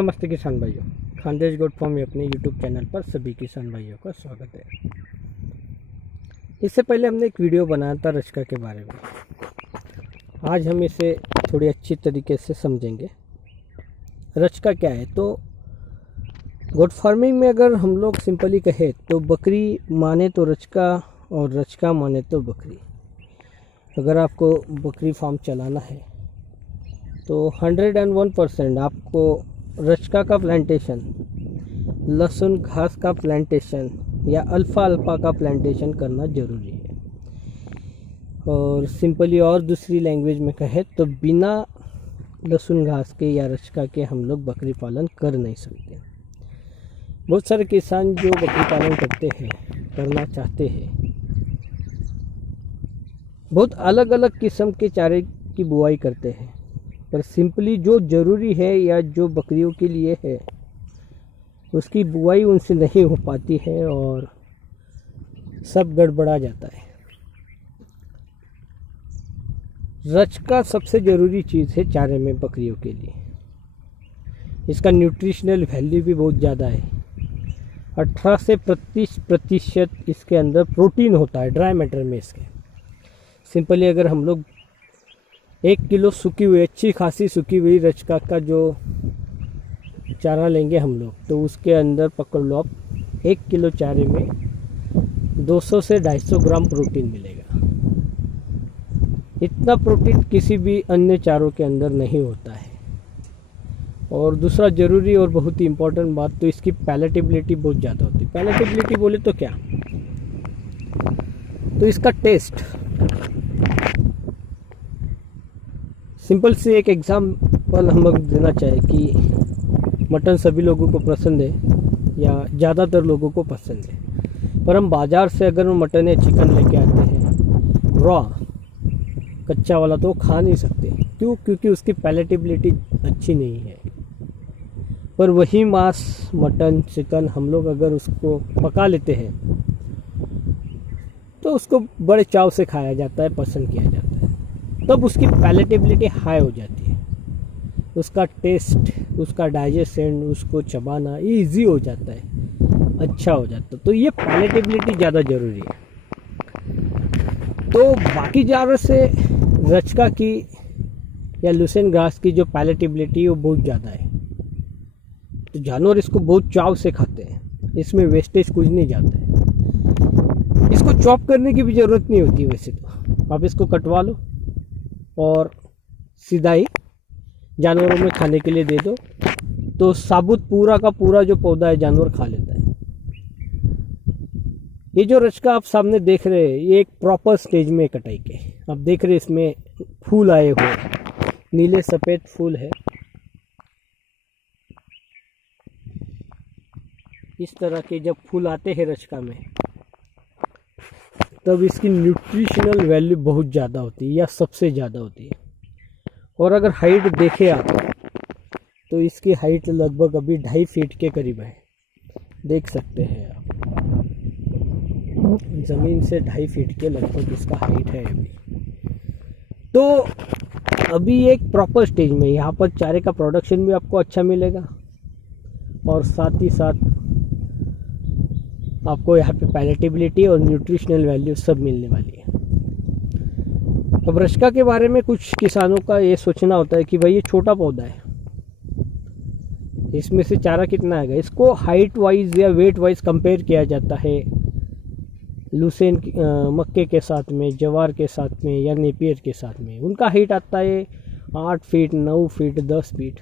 नमस्ते किसान भाइयों, खानदेश गोट फार्म में अपने यूट्यूब चैनल पर सभी किसान भाइयों का स्वागत है। इससे पहले हमने एक वीडियो बनाया था रचका के बारे में। आज हम इसे थोड़ी अच्छी तरीके से समझेंगे। रचका क्या है? तो गोट फार्मिंग में अगर हम लोग सिंपली कहें तो बकरी माने तो रचका और रचका माने तो बकरी। अगर आपको बकरी फार्म चलाना है तो 101% आपको रचका का प्लांटेशन, लहसुन घास का प्लांटेशन या अल्फ़ा का प्लांटेशन करना ज़रूरी है। और सिंपली और दूसरी लैंग्वेज में कहें तो बिना लहसुन घास के या रचका के हम लोग बकरी पालन कर नहीं सकते। बहुत सारे किसान जो बकरी पालन करते हैं, करना चाहते हैं, बहुत अलग अलग किस्म के चारे की बुआई करते हैं, पर सिंपली जो ज़रूरी है या जो बकरियों के लिए है उसकी बुआई उनसे नहीं हो पाती है और सब गड़बड़ा जाता है। रचका सबसे ज़रूरी चीज़ है चारे में बकरियों के लिए। इसका न्यूट्रिशनल वैल्यू भी बहुत ज़्यादा है। 18 से 35% इसके अंदर प्रोटीन होता है ड्राई मैटर में इसके। सिंपली अगर हम लोग 1 किलो सूखी हुई, अच्छी खासी सूखी हुई रचका का जो चारा लेंगे हम लोग, तो उसके अंदर पकड़ लो आप 1 किलो चारे में 200 से 250 ग्राम प्रोटीन मिलेगा। इतना प्रोटीन किसी भी अन्य चारों के अंदर नहीं होता है। और दूसरा ज़रूरी और बहुत ही इम्पोर्टेंट बात, तो इसकी पैलेटेबिलिटी बहुत ज़्यादा होती है। पैलेटेबिलिटी बोले तो क्या? तो इसका टेस्ट, सिंपल से एक एग्जाम्पल हम लोग देना चाहें कि मटन सभी लोगों को पसंद है या ज़्यादातर लोगों को पसंद है, पर हम बाज़ार से अगर मटन या चिकन लेके आते हैं रॉ, कच्चा वाला, तो खा नहीं सकते। क्यों? क्योंकि उसकी पैलेटेबिलिटी अच्छी नहीं है। पर वही मांस, मटन, चिकन हम लोग अगर उसको पका लेते हैं तो उसको बड़े चाव से खाया जाता है, पसंद किया जाता है। तब उसकी पैलेटेबिलिटी हाई हो जाती है, उसका टेस्ट, उसका डाइजेशन, उसको चबाना इजी हो जाता है, अच्छा हो जाता है। तो ये पैलेटेबिलिटी ज़्यादा ज़रूरी है। तो बाकी जानवर से रचका की या लहसुन घास की जो पैलेटेबिलिटी वो बहुत ज़्यादा है, तो जानवर इसको बहुत चाव से खाते हैं। इसमें वेस्टेज कुछ नहीं जाता है। इसको चॉप करने की भी ज़रूरत नहीं होती। वैसे तो आप इसको कटवा लो और सीधा ही जानवरों में खाने के लिए दे दो, तो साबुत पूरा का पूरा जो पौधा है जानवर खा लेता है। ये जो रचका आप सामने देख रहे हैं, ये एक प्रॉपर स्टेज में कटाई के आप देख रहे हैं। इसमें फूल आए हुए, नीले सफ़ेद फूल है। इस तरह के जब फूल आते हैं रचका में, तब इसकी न्यूट्रिशनल वैल्यू बहुत ज़्यादा होती है या सबसे ज़्यादा होती है। और अगर हाइट देखें आप, तो इसकी हाइट लगभग अभी 2.5 फीट के करीब है। देख सकते हैं आप, ज़मीन से 2.5 फीट के लगभग इसका हाइट है अभी। तो अभी एक प्रॉपर स्टेज में यहाँ पर चारे का प्रोडक्शन भी आपको अच्छा मिलेगा और साथ ही साथ आपको यहाँ पे पैलेटेबिलिटी और न्यूट्रिशनल वैल्यू सब मिलने वाली है। अब रचका के बारे में कुछ किसानों का ये सोचना होता है कि भाई ये छोटा पौधा है, इसमें से चारा कितना आएगा। इसको हाइट वाइज या वेट वाइज कंपेयर किया जाता है लूसेन मक्के के साथ में, जवार के साथ में या नेपियर के साथ में। उनका हाइट आता है 8 फीट, 9 फीट, 10 फीट।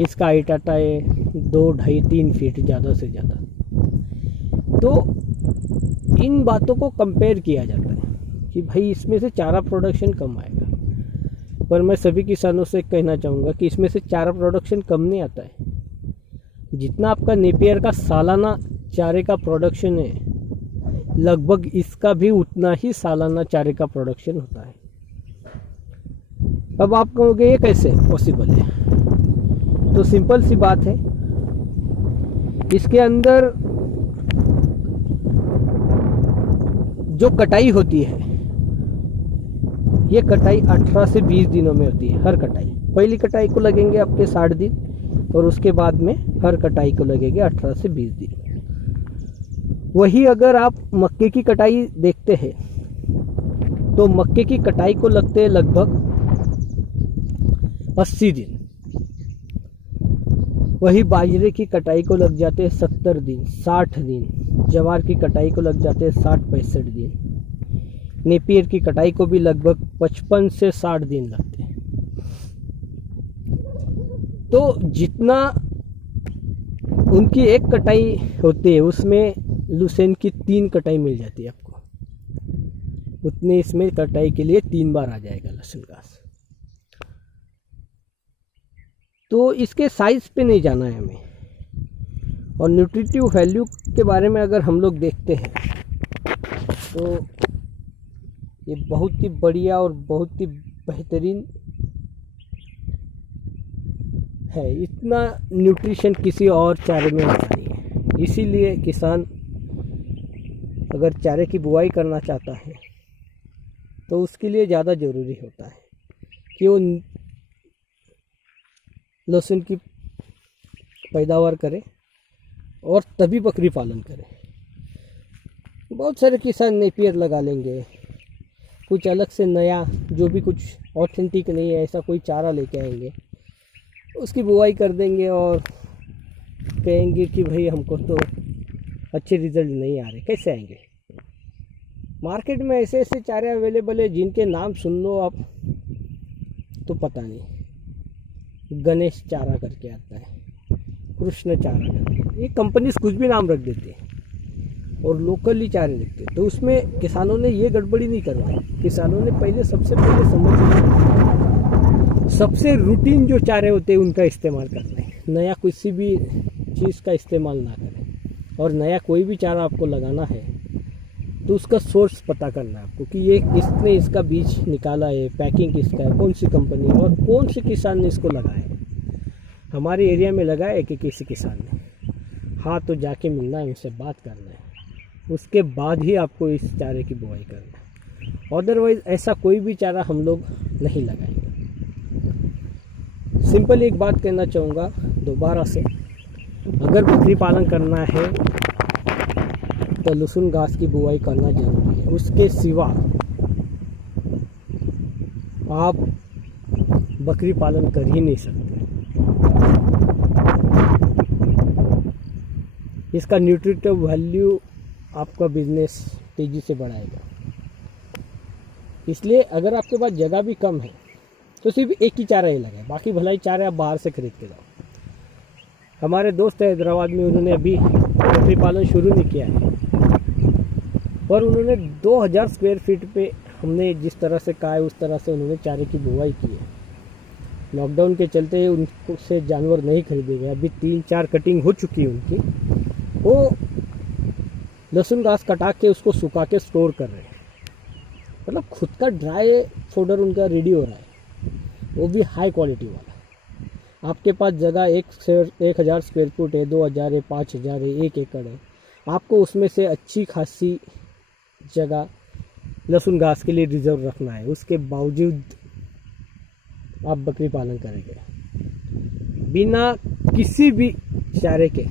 इसका हाइट आता है 2, 2.5, 3 फीट ज़्यादा से ज़्यादा। तो इन बातों को कंपेयर किया जाता है कि भाई इसमें से चारा प्रोडक्शन कम आएगा। पर मैं सभी किसानों से कहना चाहूँगा कि इसमें से चारा प्रोडक्शन कम नहीं आता है। जितना आपका नेपियर का सालाना चारे का प्रोडक्शन है, लगभग इसका भी उतना ही सालाना चारे का प्रोडक्शन होता है। अब आप कहोगे ये कैसे पॉसिबल है? तो सिंपल सी बात है, इसके अंदर जो कटाई होती है, ये कटाई 18 से 20 दिनों में होती है। हर कटाई, पहली कटाई को लगेंगे आपके 60 दिन, और उसके बाद में हर कटाई को लगेंगे 18 से 20 दिन। वही अगर आप मक्के की कटाई देखते हैं तो मक्के की कटाई को लगते हैं लगभग 80 दिन। वही बाजरे की कटाई को लग जाते हैं 70 दिन, 60 दिन। ज्वार की कटाई को लग जाते हैं 60-65 दिन। नेपियर की कटाई को भी लगभग 55 से 60 दिन लगते हैं। तो जितना उनकी एक कटाई होती है उसमें लुसेन की 3 कटाई मिल जाती है आपको, उतने इसमें कटाई के लिए 3 बार आ जाएगा लहसुन घास। तो इसके साइज पे नहीं जाना है हमें। और न्यूट्रिटिव वैल्यू के बारे में अगर हम लोग देखते हैं तो ये बहुत ही बढ़िया और बहुत ही बेहतरीन है। इतना न्यूट्रिशन किसी और चारे में नहीं है। इसीलिए किसान अगर चारे की बुआई करना चाहता है तो उसके लिए ज़्यादा ज़रूरी होता है कि वो लहसुन की पैदावार करे और तभी बकरी पालन करे। बहुत सारे किसान नेपियर लगा लेंगे, कुछ अलग से नया जो भी कुछ ऑथेंटिक नहीं है ऐसा कोई चारा लेके आएंगे, उसकी बुआई कर देंगे और कहेंगे कि भाई हमको तो अच्छे रिजल्ट नहीं आ रहे। कैसे आएंगे? मार्केट में ऐसे ऐसे चारे अवेलेबल है जिनके नाम सुन लो आप तो पता नहीं। गणेश चारा करके आता है, कृष्ण चारा करके, ये कंपनीज कुछ भी नाम रख देते हैं और लोकली चारे लिखते हैं। तो उसमें किसानों ने ये गड़बड़ी नहीं करवाई। किसानों ने सबसे पहले समझ सबसे रूटीन जो चारे होते हैं उनका इस्तेमाल करना है। नया किसी भी चीज़ का इस्तेमाल ना करें। और नया कोई भी चारा आपको लगाना है तो उसका सोर्स पता करना है आपको कि ये किसने इसका बीज निकाला है, पैकिंग किसका है, कौन सी कंपनी है और कौन से किसान ने इसको लगाया है। हमारे एरिया में लगाया है कि किसी किसान ने? हाँ, तो जाके मिलना है, उनसे बात करना है, उसके बाद ही आपको इस चारे की बुआई करना है। अदरवाइज़ ऐसा कोई भी चारा हम लोग नहीं लगाएंगे। सिंपल एक बात कहना चाहूँगा दोबारा से, अगर बकरी पालन करना है तो लहसुन घास की बुआई करना जरूरी है। उसके सिवा आप बकरी पालन कर ही नहीं सकते। इसका न्यूट्रिटिव वैल्यू आपका बिजनेस तेज़ी से बढ़ाएगा। इसलिए अगर आपके पास जगह भी कम है तो सिर्फ एक ही चारा ही लगाए, बाकी भलाई चारे आप बाहर से खरीद के जाओ। हमारे दोस्त है हैदराबाद में, उन्होंने अभी बकरी पालन शुरू नहीं किया है और उन्होंने 2000 स्क्वायर फीट पे हमने जिस तरह से कहा है उस तरह से उन्होंने चारे की बुआई की है। लॉकडाउन के चलते उनको से जानवर नहीं खरीदे गए। अभी 3-4 कटिंग हो चुकी है उनकी। वो लहसुन घास कटा के उसको सुखा के स्टोर कर रहे हैं। मतलब खुद का ड्राई फोडर उनका रेडी हो रहा है, वो भी हाई क्वालिटी वाला। आपके पास जगह 1000 स्क्वायर फुट है, 2000 है, 5000 है, 1 एकड़ है, आपको उसमें से अच्छी खासी जगह लहसुन घास के लिए रिजर्व रखना है। उसके बावजूद आप बकरी पालन करेंगे बिना किसी भी चारे के,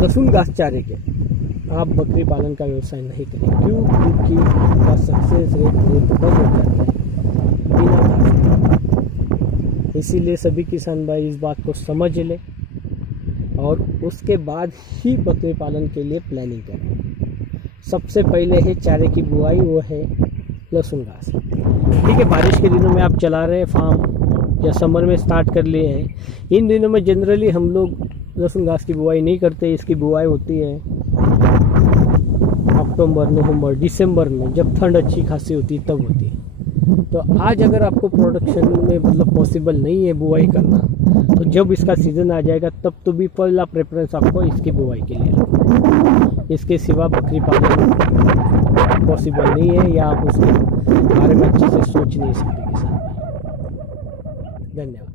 लहसुन घास चारे के, आप बकरी पालन का व्यवसाय नहीं करें। क्यों? क्योंकि उसका सक्सेस रेट बहुत कम हो जाता है बिना घास। इसीलिए सभी किसान भाई इस बात को समझ लें और उसके बाद ही बकरी पालन के लिए प्लानिंग करें। सबसे पहले है चारे की बुआई, वो है लहसुन घास। ठीक है, बारिश के दिनों में आप चला रहे हैं फार्म या समर में स्टार्ट कर लिए हैं, इन दिनों में जनरली हम लोग लहसुन घास की बुआई नहीं करते। इसकी बुआई होती है अक्टूबर, नवंबर, दिसंबर में, जब ठंड अच्छी खासी होती है तब होती है। तो आज अगर आपको प्रोडक्शन में मतलब पॉसिबल नहीं है बुआई करना, तो जब इसका सीज़न आ जाएगा तब तो भी पहला प्रेफरेंस आपको इसकी बुआई के लिए रखना है। इसके सिवा बकरी पालन पॉसिबल नहीं है या आप उसके बारे में अच्छे से सोच नहीं सकते किसान। धन्यवाद।